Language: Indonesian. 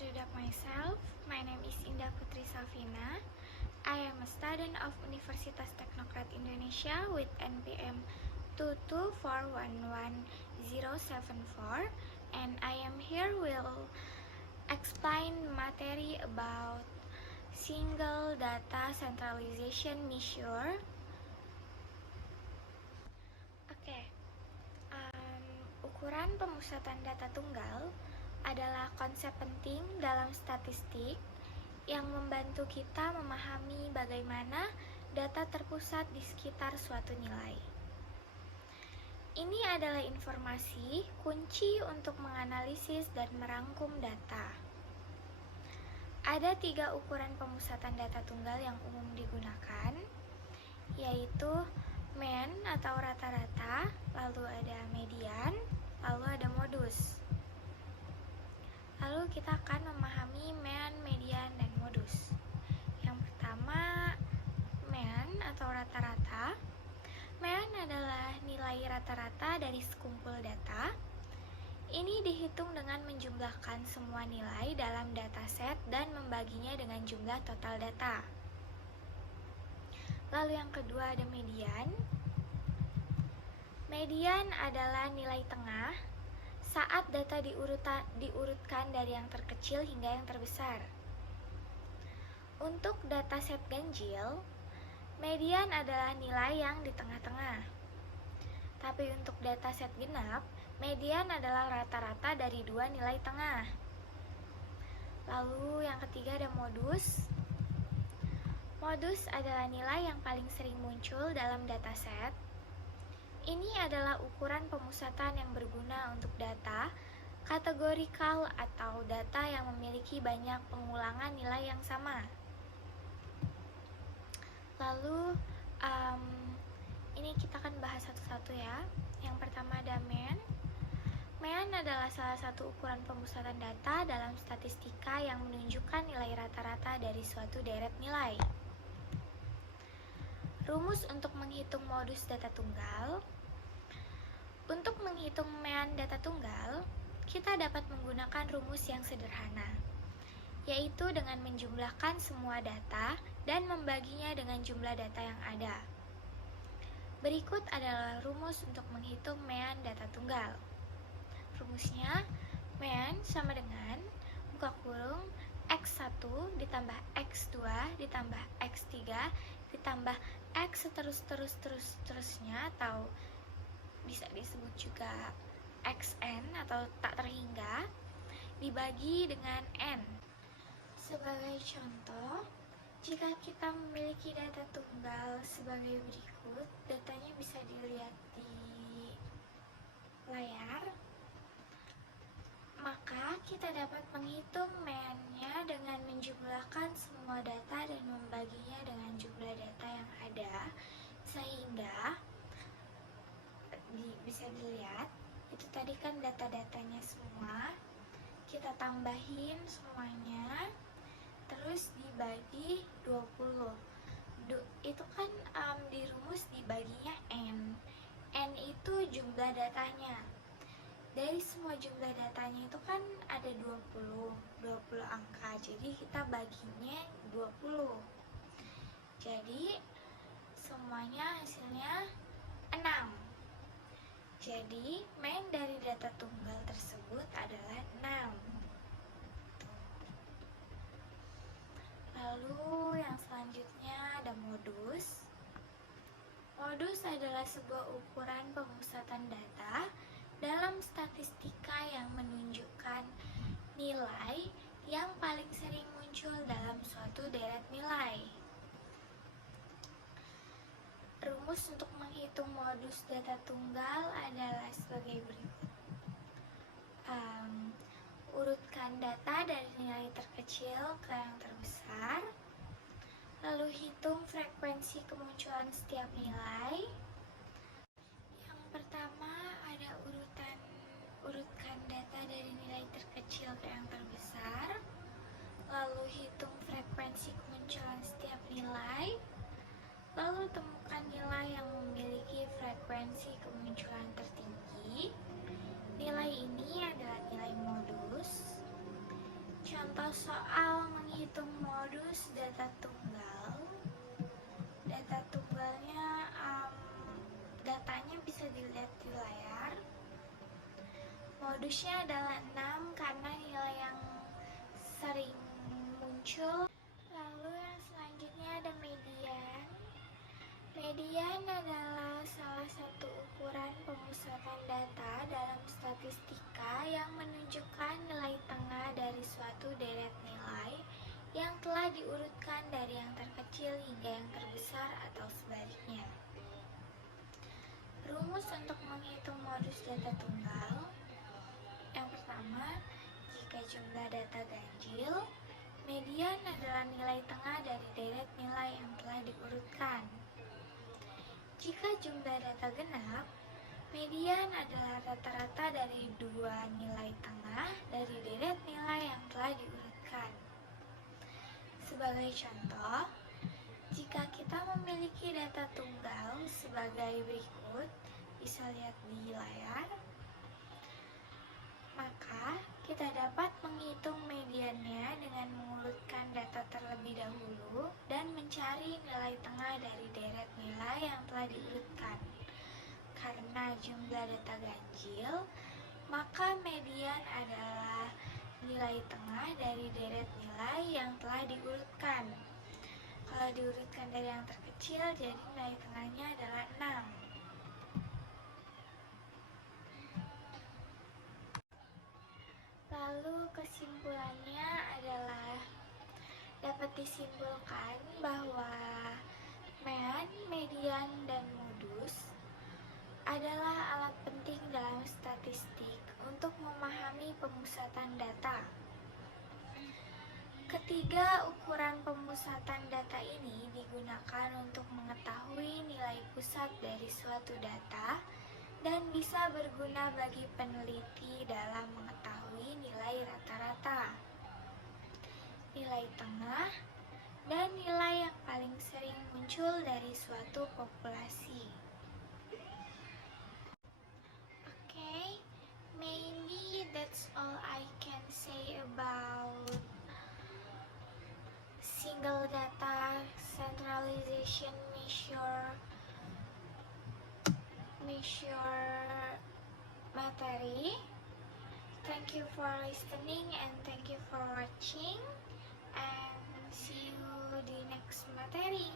introduce myself. My name is Indah Putri Safina. I am a student of Universitas Teknokrat Indonesia with NPM 224111074, and I am here will explain materi about single data centralization measure. Ukuran pemusatan data tunggal adalah konsep penting dalam statistik yang membantu kita memahami bagaimana data terpusat di sekitar suatu nilai. Ini adalah informasi kunci untuk menganalisis dan merangkum data. Ada 3 ukuran pemusatan data tunggal yang umum digunakan, yaitu mean atau rata-rata, lalu ada median, lalu ada modus. Lalu kita akan memahami mean, median, dan modus. Yang pertama, mean atau rata-rata. Mean adalah nilai rata-rata dari sekumpul data. Ini dihitung dengan menjumlahkan semua nilai dalam dataset dan membaginya dengan jumlah total data. Lalu yang kedua ada median. Median adalah nilai tengah saat data diurutkan dari yang terkecil hingga yang terbesar. Untuk dataset ganjil, median adalah nilai yang di tengah-tengah. Tapi untuk dataset genap, median adalah rata-rata dari 2 nilai tengah. Lalu yang ketiga ada modus. Modus adalah nilai yang paling sering muncul dalam dataset. Ini adalah ukuran pemusatan yang berguna untuk data kategorikal atau data yang memiliki banyak pengulangan nilai yang sama. Lalu ini kita akan bahas satu-satu ya. Yang pertama ada mean. Mean adalah salah satu ukuran pemusatan data dalam statistika yang menunjukkan nilai rata-rata dari suatu deret nilai. Rumus untuk menghitung modus data tunggal. Untuk menghitung mean data tunggal, kita dapat menggunakan rumus yang sederhana, yaitu dengan menjumlahkan semua data dan membaginya dengan jumlah data yang ada. Berikut adalah rumus untuk menghitung mean data tunggal. Rumusnya, mean sama dengan buka kurung X1 ditambah X2 ditambah X3 ditambah X terusnya atau bisa disebut juga XN atau tak terhingga dibagi dengan N. Sebagai contoh, jika kita memiliki data tunggal sebagai berikut, datanya bisa dilihat di layar. Maka kita dapat menghitung mean-nya dengan menjumlahkan semua data dan membaginya dengan jumlah data yang ada, sehingga bisa dilihat itu tadi kan data-datanya semua, kita tambahin semuanya terus dibagi 20. Itu kan di rumus dibaginya N. N itu jumlah datanya. Dari semua jumlah datanya itu kan ada 20 angka, jadi kita baginya 20. Jadi semuanya hasilnya 6. Jadi mean dari data tunggal tersebut adalah 6. Lalu yang selanjutnya ada modus. Modus adalah sebuah ukuran pemusatan data dalam statistika yang menunjukkan nilai yang paling sering muncul dalam suatu deret nilai. Rumus untuk menghitung modus data tunggal adalah sebagai berikut. Urutkan data dari nilai terkecil ke yang terbesar, lalu hitung frekuensi kemunculan setiap nilai. Yang pertama ada urutkan data dari nilai terkecil ke yang terbesar, lalu hitung frekuensi kemunculan setiap nilai, lalu temukan nilai yang memiliki frekuensi kemunculan tertinggi. Nilai ini adalah nilai modus. contoh soal menghitung modus data tunggal. Data tunggalnya, datanya bisa dilihat di layar. Modusnya adalah 6 karena nilai yang sering muncul. Lalu yang selanjutnya ada median. Median adalah salah satu ukuran pemusatan data dalam statistika yang menunjukkan nilai tengah dari suatu deret nilai yang telah diurutkan dari yang terkecil hingga yang terbesar atau sebaliknya. Rumus untuk menghitung modus data tunggal. Yang pertama, jika jumlah data ganjil, median adalah nilai tengah dari deret nilai yang telah diurutkan. Jika jumlah data genap, median adalah rata-rata dari dua nilai tengah dari deret nilai yang telah diurutkan. Sebagai contoh, jika kita memiliki data tunggal sebagai berikut, bisa lihat di layar, maka kita dapat menghitung mediannya dengan mengurutkan data terlebih dahulu dan mencari nilai tengah dari deret nilai yang telah diurutkan. Karena jumlah data ganjil, maka median adalah nilai tengah dari deret nilai yang telah diurutkan. Kalau diurutkan dari yang terkecil, jadi nilai tengahnya adalah 6. Lalu kesimpulannya adalah dapat disimpulkan bahwa mean, median, dan modus adalah alat penting dalam statistik untuk memahami pemusatan data. Ketiga ukuran pemusatan data ini digunakan untuk mengetahui nilai pusat dari suatu data dan bisa berguna bagi peneliti dalam mengetahui nilai rata-rata, nilai tengah, dan nilai yang paling sering muncul dari suatu populasi. Okay, maybe that's all I can say about single data centralization measure materi. Thank you for listening and thank you for watching, and see you di next materi.